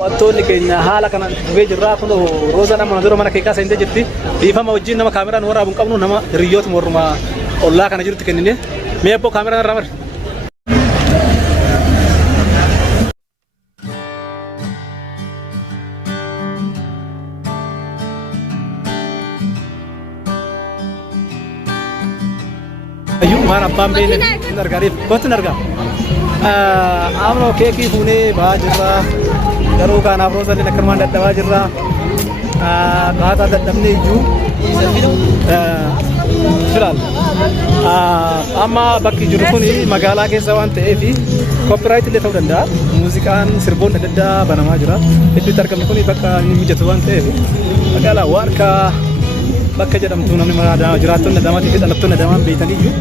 daawwattoonni keenya haala kanaan dhufee jirra kun Rooza nama dura mana keekaa seentee jirti dhiifama wajjin nama kaameraan waraabuun qabnu nama hiriyoota mormaa ollaa kana jirutti kennine mee abboo kaameraan irraa mari. Ayuh mana abbaan beene nargaariif kootti nargaa. Amno keekii fuunee ba'aa jirra. Garuu kanaaf Roozaan akkanumaan dadhabaa jirra. Kaataa dadhabnee iyyuu filaal. Amma bakki jiru kun magaalaa keessa waan ta'eef koopiraayit illee ta'uu danda'a. Muuziqaan sirboonni adda addaa banamaa jira. Iddoon argamnu kun bakka inni mijatu waan ta'eef magaalaa Waarkaa bakka jedhamtu namni jiraattonni Adamaatii fi dhalattoonni Adamaan beekanii iyyuu.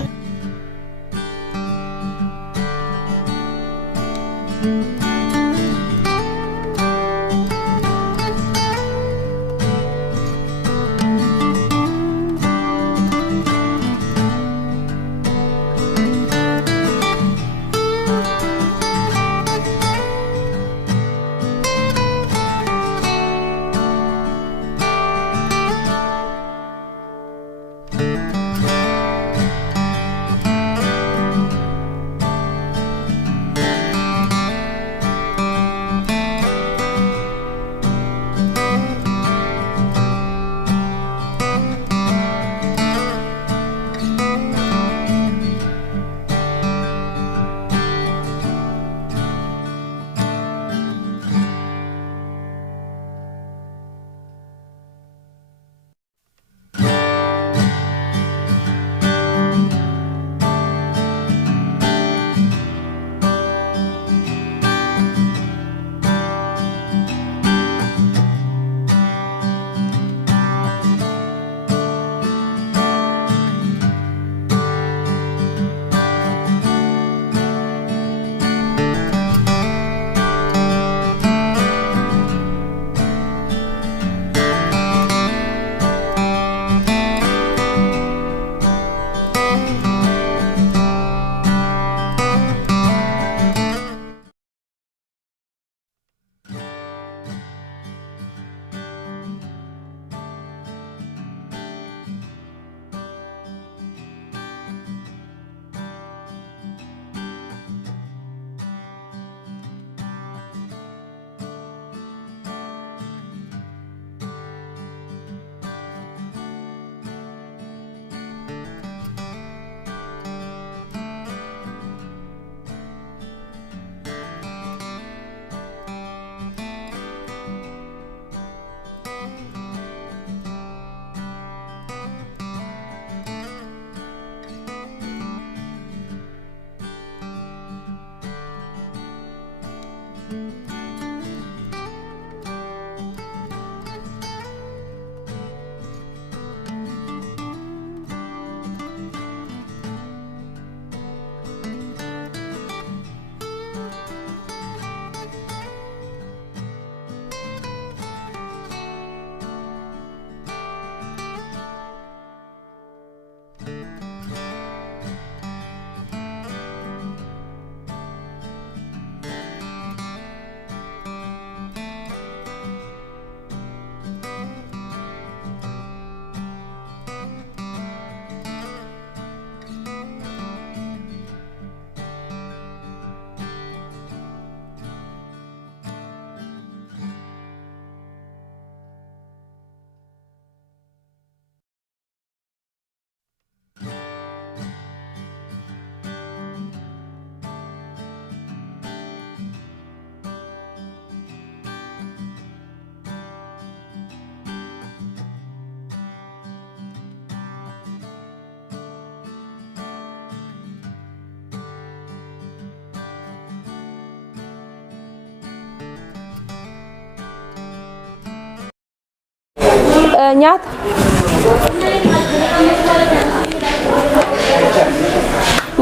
nyaata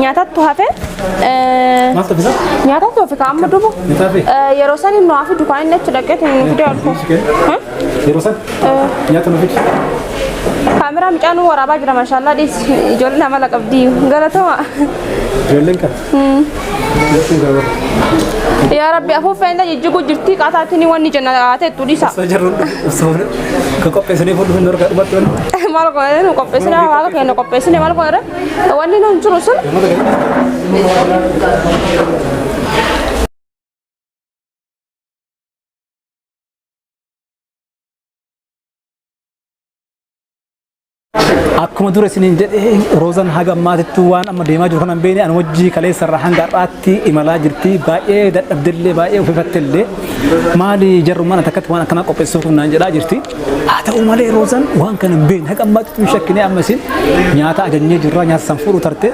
nyaatatu hafe nyaatatu hafe kaama dubu yeroo san nu afi dukaan inni achi dhaqee fidee alfu yeroo san nyaata nu fidi Kamera micaan waraabaa jira maashaallah dhis ijoolleen amala qabdi galatama. Ijoolleen kan. Yaa Rabbi afuuffeen jijjigu jirti qaataatiin wanni jenna ta'e tudisa. Sajarru soore ka qopheessanii fuudhuun dorga dhumattu. Maal qoodee qopheessine waaqa keenya qopheessine maal qoodee wanni nuun jiru sun. Akkuma dura isiniin jedhee Roozan haga ammaatittuu waan amma deemaa jiru kanan beene an wajjii kaleessa irraa hanga har'aatti imalaa jirti baay'ee dadhabdellee baay'ee ufifattellee maali jarrummaan takkatti waan akkana qopheessuuf naan jedhaa jirti haa ta'u malee Roozan waan kana hin beekne haga ammaatittuu shakkinee amma isin nyaata ajajnee jirra nyaata san fuudhu tarte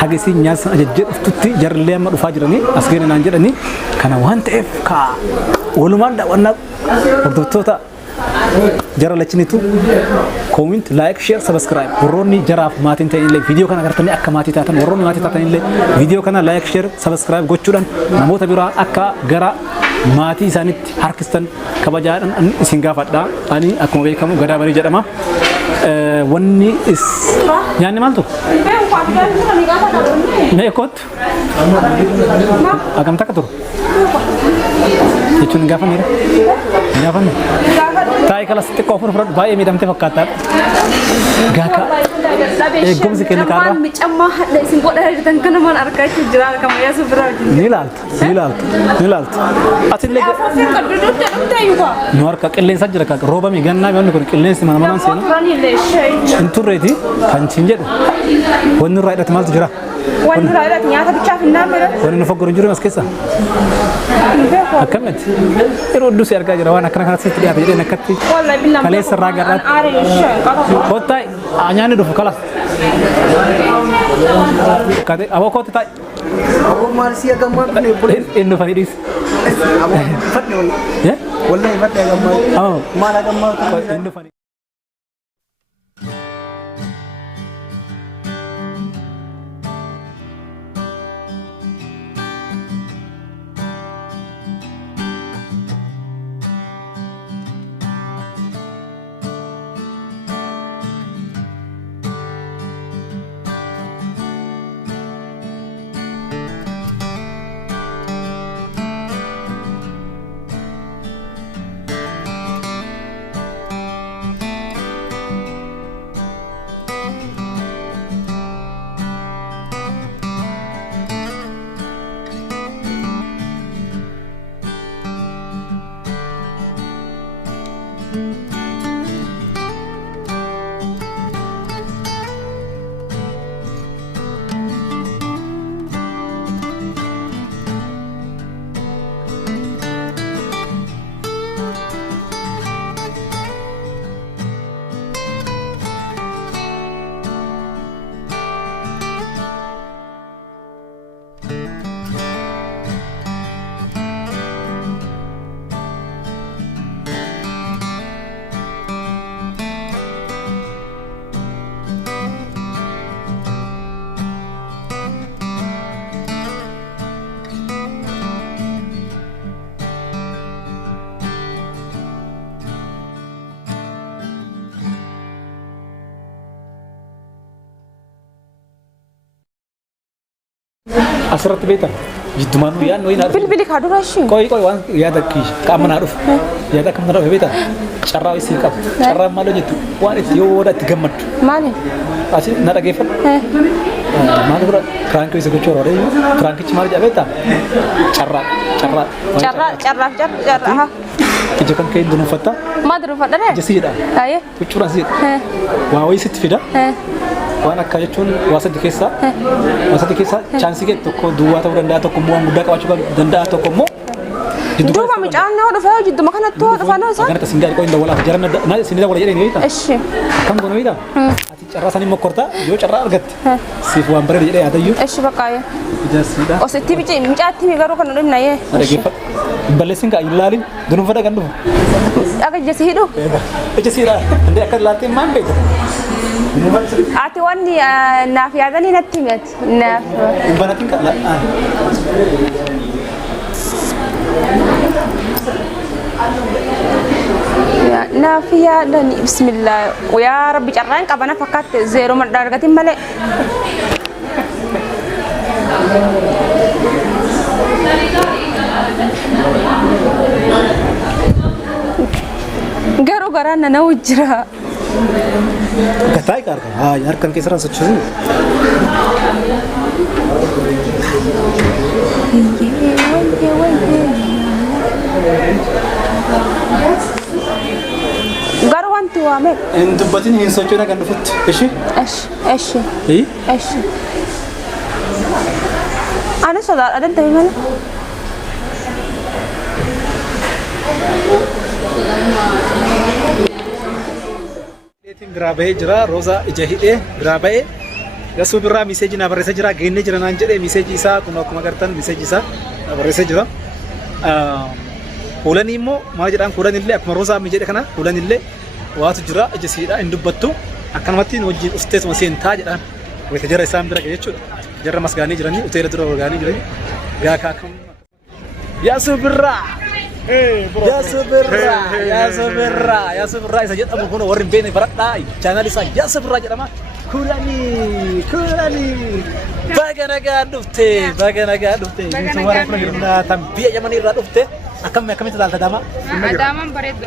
haga isin nyaata san ajajjee dhuftutti jarrillee amma dhufaa jiranii as geene naan jedhanii kana waan ta'eef ka walumaan daawwannaa hordoftoota jara lachinitu comment like share subscribe warroonni jaraaf maatiin ta'inillee viidiyoo kana agartanii akka maatii taatan warroonni maatii taatanillee viidiyoo kana like share subscribe gochuudhaan namoota biraa akka gara maatii isaanitti harkistan kabajaadhaan isin gaafadha ani akkuma beekamu gadaa barii jedhama wanni is nyaanni maaltu mee kootu agam takka turu jechuun gaafanneera gaafanne taa'ee kalas xiqqoo ofirra fudhadhu baay'ee miidhamtee fakkaata gaaka eegumsi kenna kaarraa Micammaa hadda isin godhaa jirtan kana maal argaa jira kama yaasu biraa ni ilaaltu asillee afuuffeen kan dudduutti dhufte yuuba. nu harka qilleensa jira kaaka roobame gannaa mi'oonni kun qilleensi mana manaan seenu hin turreeti kan siin jedhu wanni irraa hidhate maaltu jira. Wanni irraa hidhate nyaata bichaaf hin naannoo. Wanni nu faggoru hin jiru as keessa. Akkamitti yeroo hedduu si argaa jira waan akkana kanatti dhiyaate jedheen akkatti kaleessa irraa garraatti kottaa nyaanni dhufu kala kate aboo kooti taa'e Abang Malaysia gambar ni boleh. inni dhufanii dhiis Fat ni boleh. Wallahi fat ni gambar. Mana gambar? inni dhufanii asirratti beektan jiddumaan yaan wayin argu Bilbili kaadura ishii. koi waan yaada kiish qaamana dhufu yaada kam dhufu beektan carraa isii qabu carraa maal hojjetu waan itti yoo wada itti gammaddu Maali? asi na dhageeffadhu maal dura kiraanki isa gochuu roode kiraankichi maal jedha beektaa Carraa. ija kan kee dunufatta Maal dunufatta? jesiidha Aye. huccuudhaan siidha waa wayii sitti fida waan akka jechuun waa sadii keessa chaansii kee tokko duwwaa ta'uu danda'a tokko immoo waan guddaa qabaachuu danda'a tokko immoo Duuba micaan yoo dhufe jidduma kanatti yoo dhufa noo isaa. kanatti sin gaari qoyin dawwalaaf jaran na sin dawwala jedhanii beektaa Ishi. akkam goona beektaa ati carraa sanii mokkortaa yoo carraa argatte siif waan bareeda jedhee yaadayyuu Ishi bakkaaye. ijaarsiidha Ositti micaatti mi garuu kan dhumna yee. dhageeffadhu balleessin kaa ilaalin dunuunfadha kan dhufu Akka jesi hidhu. ija siidha indee akka laattee maan beekta Ati wanni naaf yaadanii natti himati. Naaf. banatiin kan نافيا دني بسم الله ويا رب جران قبنا فقط زيرو من درجة ملء قرو قرانا نوجرها كتاي كارك ها यार कन के सरा सच है قرو انتو عامل انت بتين هي سوچنا كان فت ايش ايش ايه ايش انا صدق انا انت مالك Biraabee jira Roza ija hidhee biraabee gasuu birraa miseeji na barreessa jira geenne jira naan jedhee miseeji isaa kun akkuma agartan miseeji isaa barreessa jira. Fuulanii immoo maal jedhaan fuulanillee akkuma Roza mi jedhe kana fuulanillee waatu jira ija siidhaa hin dubbattu akkanumatti wajjin ufteetuma seentaa jedhaan wayita jara isaan bira ga'e jechuudha. Jarra masgaanii jiranii hoteela dura wagaanii jiranii gaaka akkam yaasuu birraa Ya Subirra isa jedhamu kun warri hin beekne baradhaa chaanal isaa Ya Subirra jedhama kulani baga nagaa dhufte sumara firna tan biyya Yaman irraa dhufte akkamitti ilaalta dama Adaman bareeddu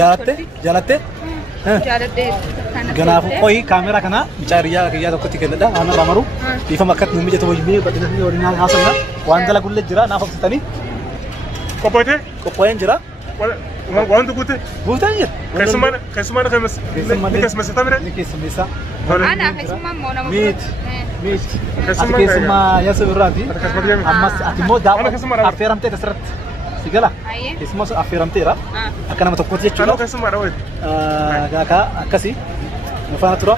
jaalatte jaalatte ganaafu qoyi kaamera kana micaariyaa kiyyaa tokkotti kennadha ana ramaru biifama akkatti nu mijatu wajjin badinatni waliin haasofna waan dalagullee jira naaf obsitanii Kopote? Kopoen jira. Wantu gute? Guutan jira. Keessumaan kemes. Ni keessumessa tamire? Ni keessumessa. Ana keessummaan moo nama Meet. Ati keessummaa Yaasir Birraati. Ammas ati immoo daawwan affeeramtee asirratti. Si gala? Keessummaa sun affeeramteera. Akka nama tokkotti jechuudha. Ano keessummaa dhaweeti? Gaakaa akkasii. Nufaana tura.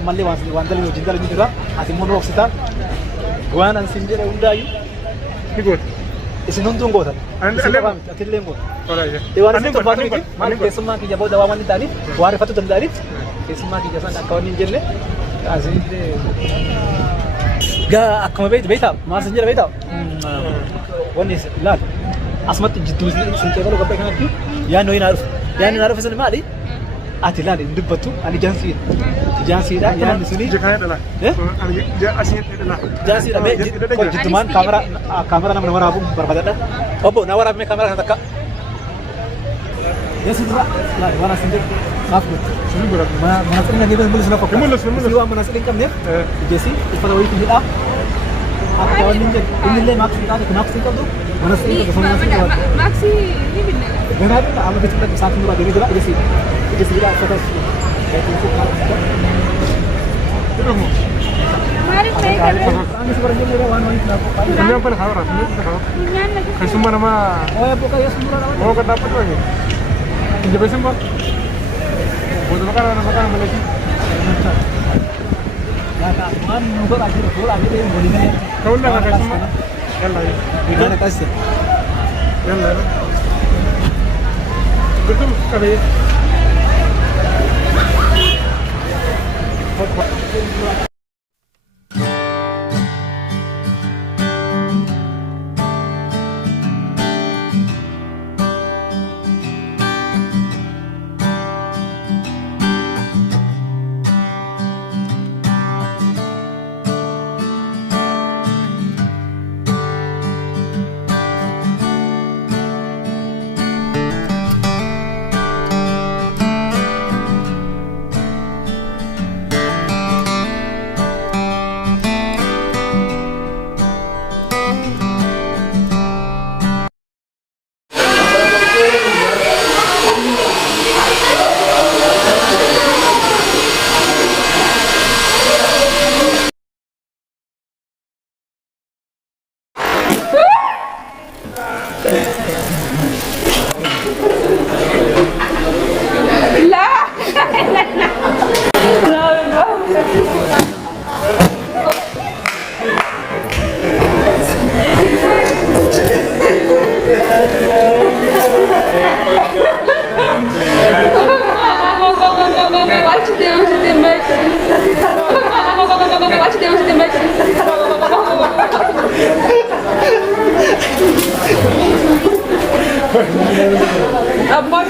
Ammallee waan dalii wajjin dalii jira. Ati immoo nu obsitaa. Waan ansin jedhe hundaayyuu. Ni goota. Isin hunduun gootan. Ati illee goota. Waan isin tolfaatu miti. Maaliif keessummaa kiyya booda waan wanni ta'aniif waan rifatu danda'aniif keessummaa kiyya san akka wanni hin jenne asillee gaa akkuma beektaa maal sin jedha beektaa wanni laal asumatti jidduu sin qeebaluu gabbee kanatti yaannoo hin haadhufu. Yaanni hin haadhufu sun maali? Ati laal hin dubbattu ani jaansiidha yaanni suni. Jaansiidha mee jiddumaan kaamera nama waraabu barbaadadha. Obbo na waraabame kaamera kana takka. Yesus dura laal waan asin jedhu maaf gootu. Mana sirna geedoo mul'isu na fakkaata. Si waan mana sirna hin qabneef ijjeesi uffata wayiitu hidhaa. Akka waan hin jedhu innillee maaksii taate maaksii hin qabdu mana sirna hin qabdu. Maaksii ni binne. Ganaa binna amma beektu saatiin duraa deemee jira ijjeesi hidhaa uffata. Maaliif ta'e Ani sebenarnya murah waan wayiitu na fakkaata. Ini apa khawra? Keessummaa nama Bukan ya semua orang. mau ke dapat lagi. Ini besok Pak. Buat makan lagi. Ya kan, nunggu lagi deh boleh. Kau udah nggak keessummaa? Yalla. Gimana kasih? Yalla. Betul kali. Abba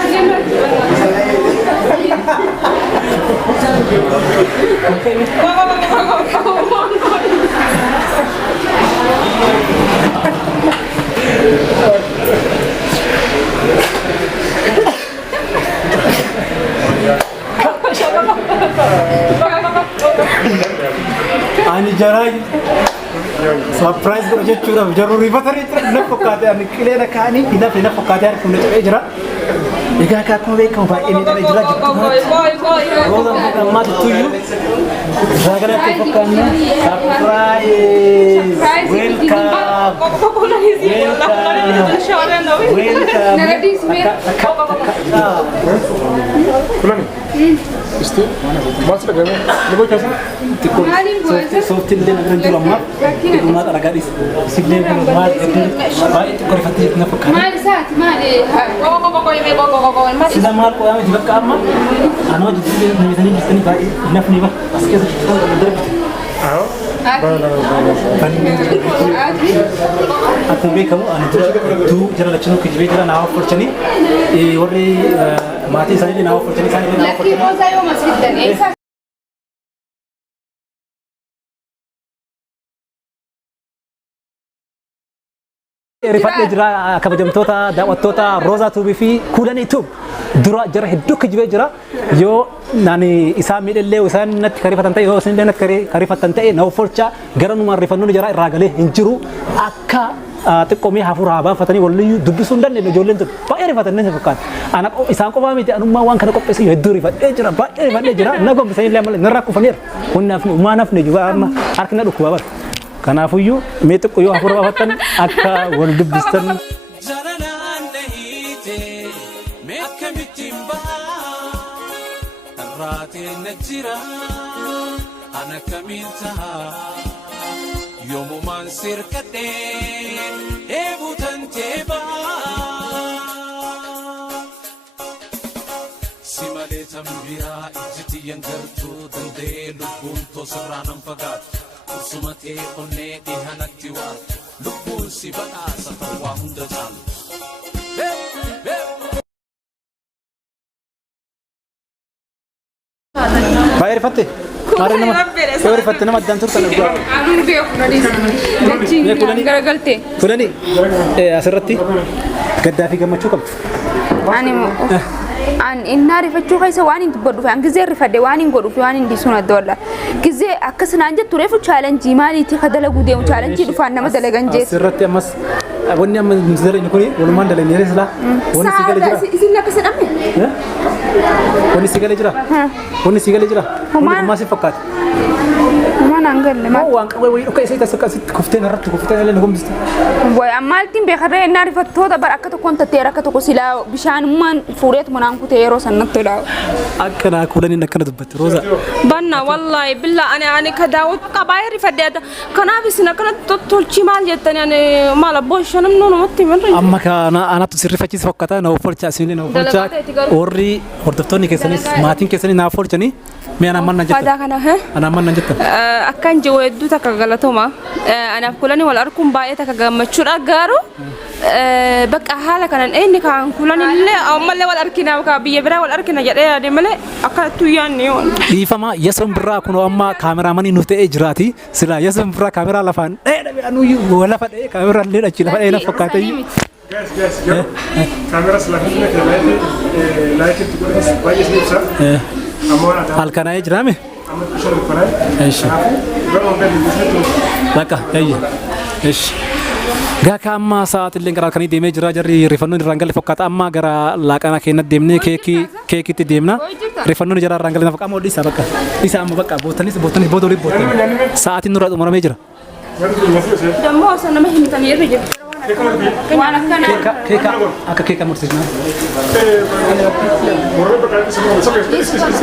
Ani jarai surprise ko jechuudha jaruri batari na fakkaate ani qileena kaani ina fakkaate ani kun ta'ee jira egaa ka akkuma beekamu baay'ee ni dhala jira jechuudha roza amma tuyyu sagala ke fakkaanna surprise Fulani. Isti. Mas lagi ni. Lebih kasih. Soft le na grande amma ma tara gadis signe ko ma baay'ee ko rifatti na fakkaate Mali saati mali. sida mal ko ama jibaka amma ano jiddi na mitani bistani baay'ee nafni ba aske Ah. Aku beekamu ani tu jara lachinu kijibe jara naaf forchani warri maatii isaanii naaf forchani isaanii naaf Laki roza yo masjiddan eessa rifadhe jira kabajamtoota daawwattoota Roza Tuubii fi Kuulanii Tuub dura jara hedduu kijibee jira yoo nani isaan miidhallee isaan natti karifatan ta'e yoo isinillee natti karifatan ta'e naaf forcha garanumaan rifannuun jara irraa galee hin jiru akka xiqqoomee hafuura baafatanii waliyyuu dubbisuu hin dandeenye ijoolleen tun baay'ee rifatan nan fakkaata ana isaan qofaa miti anummaa waan kana qopheessu hedduu rifadhee jira baay'ee rifadhee jira na gombisanii illee malee narraa kufaniira kun naafni umaa naafni jiru amma harkina dhukkuba bara kanaafuu mee xiqqoo yoo hafuura baafatan akka wal dubbistan Yomuman sirkate ebutan teba simale tambira ijiti yangartu dande lubun to saranam fagat usumate onne dihanatti wa lubun sibana satawa hunda jal baay'ee rifatte maare nama rifatte nama addaan turtan Anun beeku nadis. Jechi garagalte. Fulani asirratti gaddaa fi gammachuu qabdu An inna rifachuu keessa waan hin dubbadhu an gizee rifadhe waan hin godhu waan hin disuun adda walla gizee akkasnaan jettu reefu challenge maaliiti ka dalagu deemu challenge dhufaan nama dalagan jees asirratti ammas wanni amma dalagni kuni walumaan dalagni reesla wanni si gale jira isin akka sedhamne wanni si gale jira wanni si gale jira wanni amma si fakkaata mana angalle ma waan qabe way okay sai ta saka kufteen irratti kufteen illee gombisti way ammaltiin beekare inna rifattoota bar akka tokkoon tattee akka tokko silaa bishaanummaan fuureetu manaan kutee yeroo sanatti laa akkana kuulanii akkana dubbatti Roza banna wallahi billa ani ka daawwatu qabaayee rifadheeta kanaaf isin akkana tolchi maal jettani ani maal booshanam noonu mutti mirri amma kana anatu sirrifachiis fakkaata na offolcha isinlee na offolcha warri hordoftoonni keessanis maatiin keessanii na offolchanii mee ana manna jetta fadaa kana he ana manna jetta akkan jiru hedduu takka galatoma anaaf kulanii wal arkuun baay'ee takka gammachuudha garuu bakka haala kanan inni kaan kulanillee ammallee wal arkina ka biyya biraa wal arkina jedhee yaade malee akkanattuu yaanne yoon dhiifama yesoon biraa kun amma kaameraamanii nuuf ta'ee jiraati sila yesoon biraa kaameraa lafaan dhabe anuyyuu lafa dhee kaameraa illee achi lafa dhee na fakkaate Guys, kamera selanjutnya ke like itu kurang banyak sih bisa. Amor ada. halkanaa jiraame Amor bisa luparan. Eshi. Berapa kali bisa tuh? Bakka ayye esh gaka amma sa'aatillee gara kanii deemee jira jarri rifannoon irraan galle fakkaata amma gara laaqana keenna deemnee keekitti deemna rifannoon jara irraan galle fakkaata amma odhiisa bakka isa amma bakka bootanis booda olii bootan sa'aatiin nurra xumuramee jira ደግሞ ሰነመ ህምተን ይርጅ ዋና ከና keeka akka keeka mursiisnaa Borro berkali semua.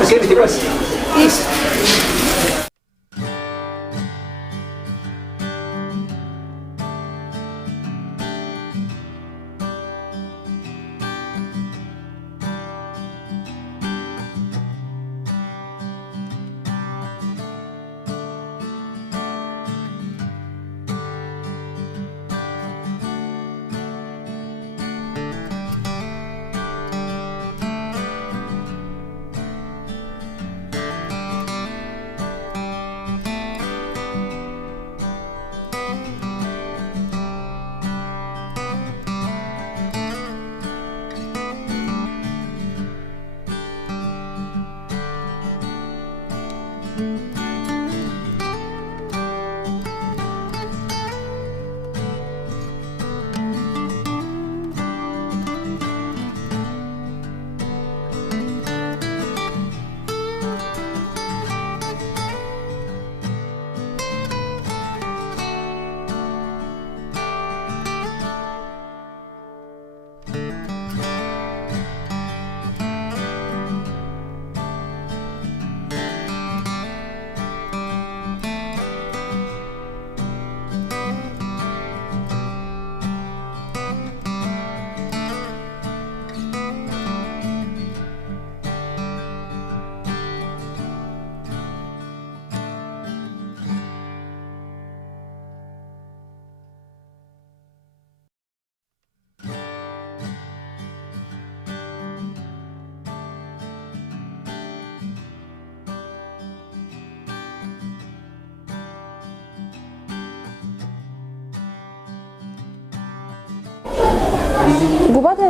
Gubata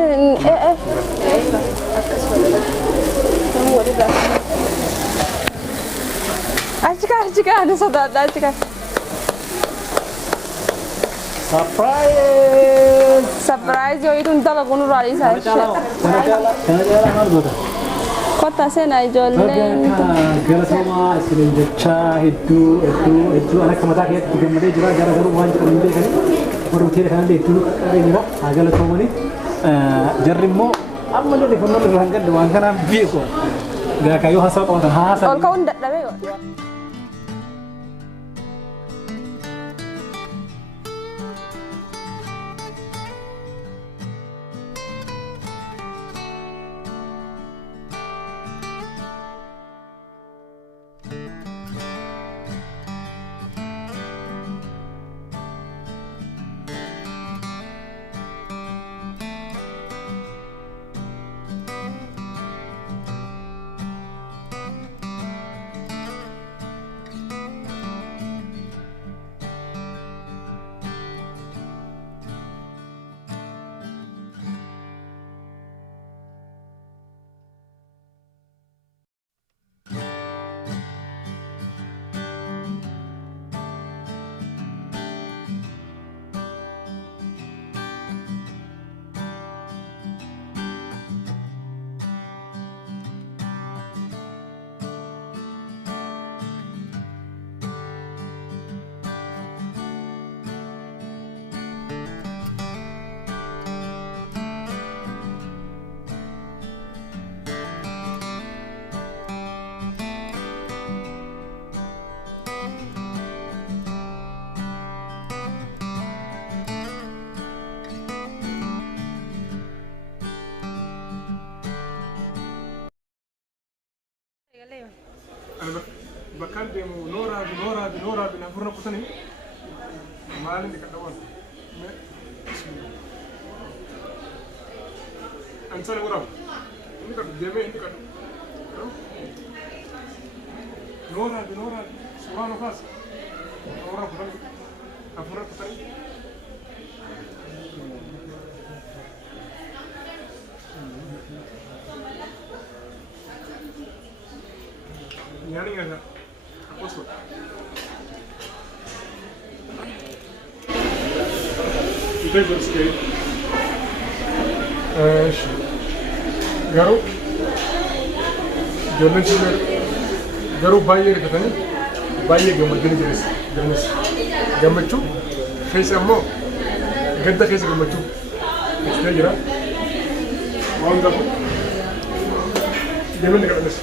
Achika, ano sa dada, achika. Surprise yo itu entah lagu nurani saya. Kota sana ijolen. Galatoma sinin jecha itu anak kamata kayak tiga menit juga gara-gara uang juga menit kan. Baru tidak kan itu ini lah. Galatoma ni jarimo amma ni kono rangkan doang kan biasa. Gak kayu hasal orang hasal. Kalau kau ndak dah bego. bakal demo Nora binafurna kutani malin dikatakan ansar orang ini kan deme ini kan Nora suara nafas Nora kutani afurna kutani yani nggak apa itu bersekali garuk jalan sini garuk bayar katanya bayar gamas gamacu face ammo gadda face gamacu istilah jira mau nggak jalan dekat atas